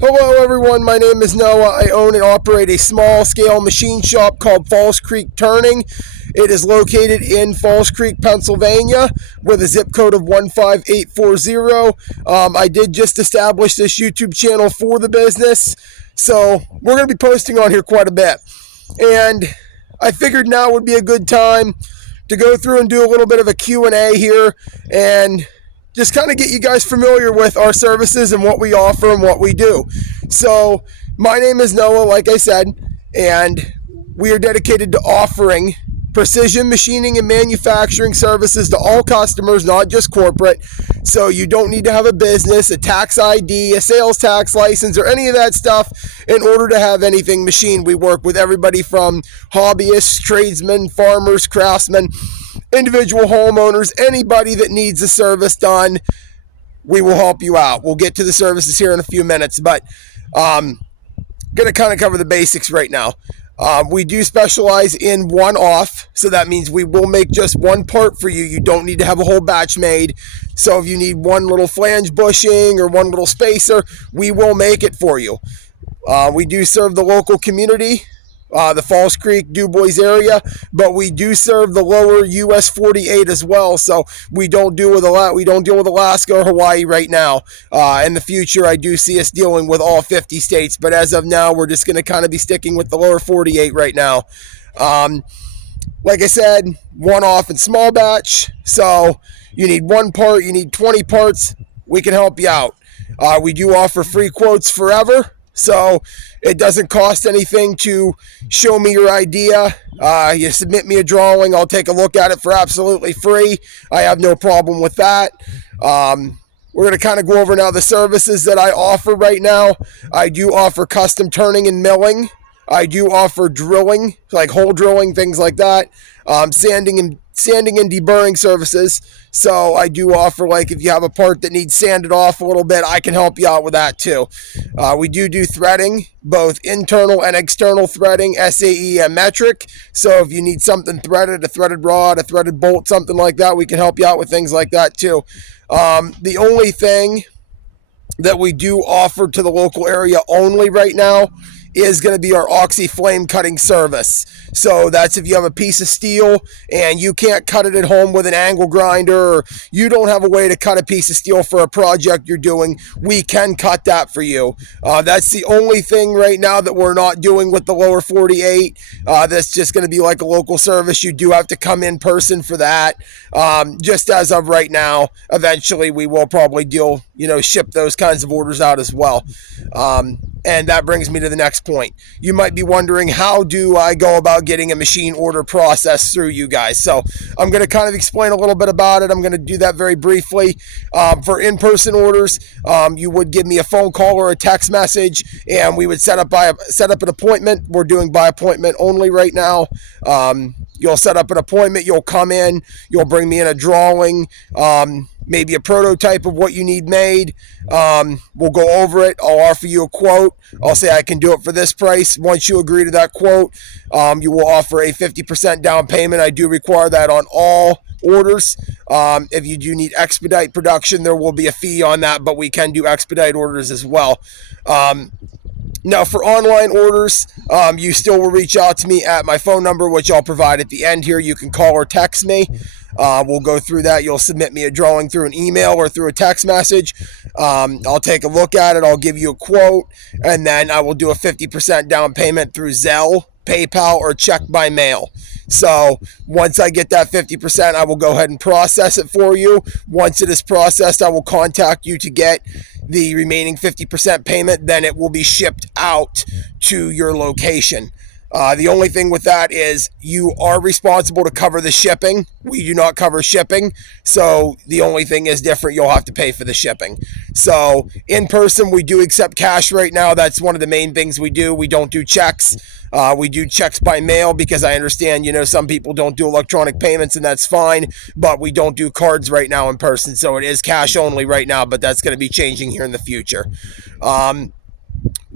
Hello everyone, my name is Noah. I own and operate a small scale machine shop called Falls Creek Turning. It is located in Falls Creek, Pennsylvania with a zip code of 15840. I did just establish this YouTube channel for the business, so we're going to be posting on here quite a bit. And I figured now would be a good time to go through and do a little bit of a Q&A here and just kind of get you guys familiar with our services and what we offer and what we do. So my name is Noah, like I said, and we are dedicated to offering precision machining and manufacturing services to all customers, not just corporate. So you don't need to have a business, a tax ID, a sales tax license, or any of that stuff in order to have anything machined. We work with everybody from hobbyists, tradesmen, farmers, craftsmen, individual homeowners, anybody that needs a service done, we will help you out. We'll get to the services here in a few minutes, but going to kind of cover the basics right now. We do specialize in one-off, so that means we will make just one part for you. You don't need to have a whole batch made. So if you need one little flange bushing or one little spacer, we will make it for you. We do serve the local community, the Falls Creek, DuBois area, but we do serve the lower US 48 as well. So we don't deal with Alaska or Hawaii right now. In the future, I do see us dealing with all 50 states, but as of now, we're just going to kind of be sticking with the lower 48 right now. Like I said, one-off and small batch. So you need one part, you need 20 parts, we can help you out. We do offer free quotes forever. So it doesn't cost anything to show me your idea. You submit me a drawing, I'll take a look at it for absolutely free. I have no problem with that. We're going to kind of go over now the services that I offer right now. I do offer custom turning and milling. I do offer drilling, like hole drilling, things like that. Sanding and deburring services. So I do offer, like, if you have a part that needs sanded off a little bit, I can help you out with that too. We do threading, both internal and external threading, SAE and metric. So if you need something threaded, a threaded rod, a threaded bolt, something like that, we can help you out with things like that too. The only thing that we do offer to the local area only right now is going to be our Oxy flame cutting service. So that's if you have a piece of steel and you can't cut it at home with an angle grinder, or you don't have a way to cut a piece of steel for a project you're doing, we can cut that for you. That's the only thing right now that we're not doing with the lower 48. That's just going to be like a local service. You do have to come in person for that. Just as of right now, eventually we will probably ship those kinds of orders out as well. And that brings me to the next point. You might be wondering, how do I go about getting a machine order process through you guys? So I'm going to kind of explain a little bit about it. I'm going to do that very briefly. For in-person orders, you would give me a phone call or a text message, and we would set up an appointment. We're doing by appointment only right now. You'll set up an appointment. You'll come in. You'll bring me in a drawing, maybe a prototype of what you need made. We'll go over it. I'll offer you a quote. I'll say I can do it for this price. Once you agree to that quote, you will offer a 50% down payment. I do require that on all orders. If you do need expedite production, there will be a fee on that, but we can do expedite orders as well. Now, for online orders, you still will reach out to me at my phone number, which I'll provide at the end here. You can call or text me. We'll go through that. You'll submit me a drawing through an email or through a text message. I'll take a look at it. I'll give you a quote, and then I will do a 50% down payment through Zelle, PayPal, or check by mail. So once I get that 50%, I will go ahead and process it for you. Once it is processed, I will contact you to get the remaining 50% payment. Then it will be shipped out to your location. The only thing with that is you are responsible to cover the shipping. We do not cover shipping. So the only thing is different. You'll have to pay for the shipping. So in person, we do accept cash right now. That's one of the main things we do. We don't do checks. We do checks by mail because I understand, some people don't do electronic payments, and that's fine, but we don't do cards right now in person. So it is cash only right now, but that's going to be changing here in the future.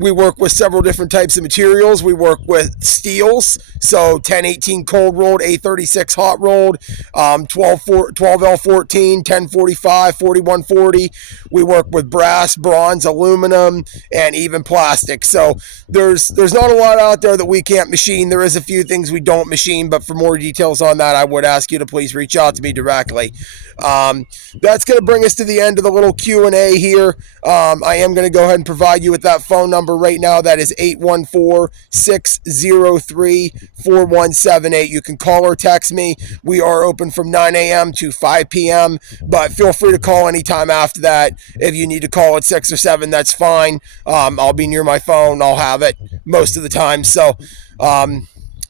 We work with several different types of materials. We work with steels, so 1018 cold rolled, A36 hot rolled, 12L14, 1045, 4140. We work with brass, bronze, aluminum, and even plastic. So there's not a lot out there that we can't machine. There is a few things we don't machine, but for more details on that, I would ask you to please reach out to me directly. That's going to bring us to the end of the little Q&A here. I am going to go ahead and provide you with that phone number right now. That is 814-603-4178. You can call or text me. We are open from 9 a.m. to 5 p.m., but feel free to call anytime after that. If you need to call at 6 or 7, that's fine. I'll be near my phone. I'll have it most of the time. So,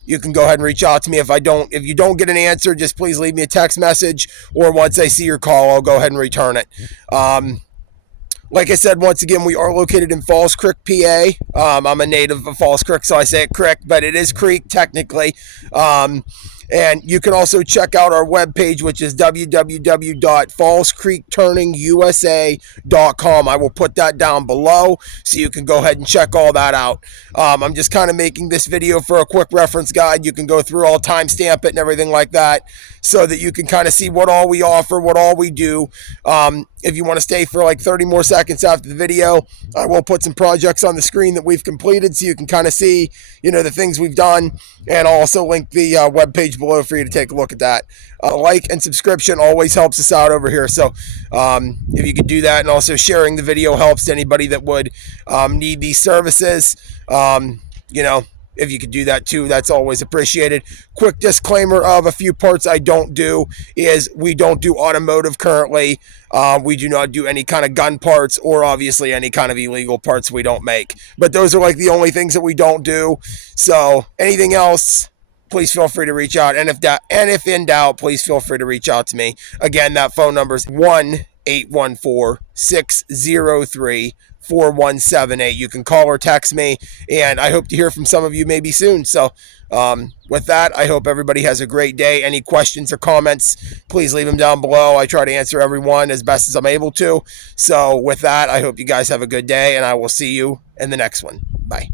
you can go ahead and reach out to me. If you don't get an answer, just please leave me a text message, or once I see your call, I'll go ahead and return it. Like I said, once again, we are located in Falls Creek, PA. I'm a native of Falls Creek, so I say it Creek, but it is Creek technically. And you can also check out our webpage, which is www.fallscreekturningUSA.com. I will put that down below so you can go ahead and check all that out. I'm just kind of making this video for a quick reference guide. You can go through all, timestamp it and everything like that so that you can kind of see what all we offer, what all we do. If you want to stay for like 30 more seconds after the video, I will put some projects on the screen that we've completed so you can kind of see, the things we've done. And I'll also link the webpage below for you to take a look at that. Like and subscription always helps us out over here. So if you could do that, and also sharing the video helps anybody that would need these services. If you could do that too, that's always appreciated. Quick disclaimer of a few parts I don't do is we don't do automotive currently. We do not do any kind of gun parts, or obviously any kind of illegal parts we don't make. But those are like the only things that we don't do. So anything else, please feel free to reach out. And if in doubt, please feel free to reach out to me. Again, that phone number is 1-814-603-4178. You can call or text me, and I hope to hear from some of you maybe soon. So with that, I hope everybody has a great day. Any questions or comments, please leave them down below. I try to answer everyone as best as I'm able to. So with that, I hope you guys have a good day, and I will see you in the next one. Bye.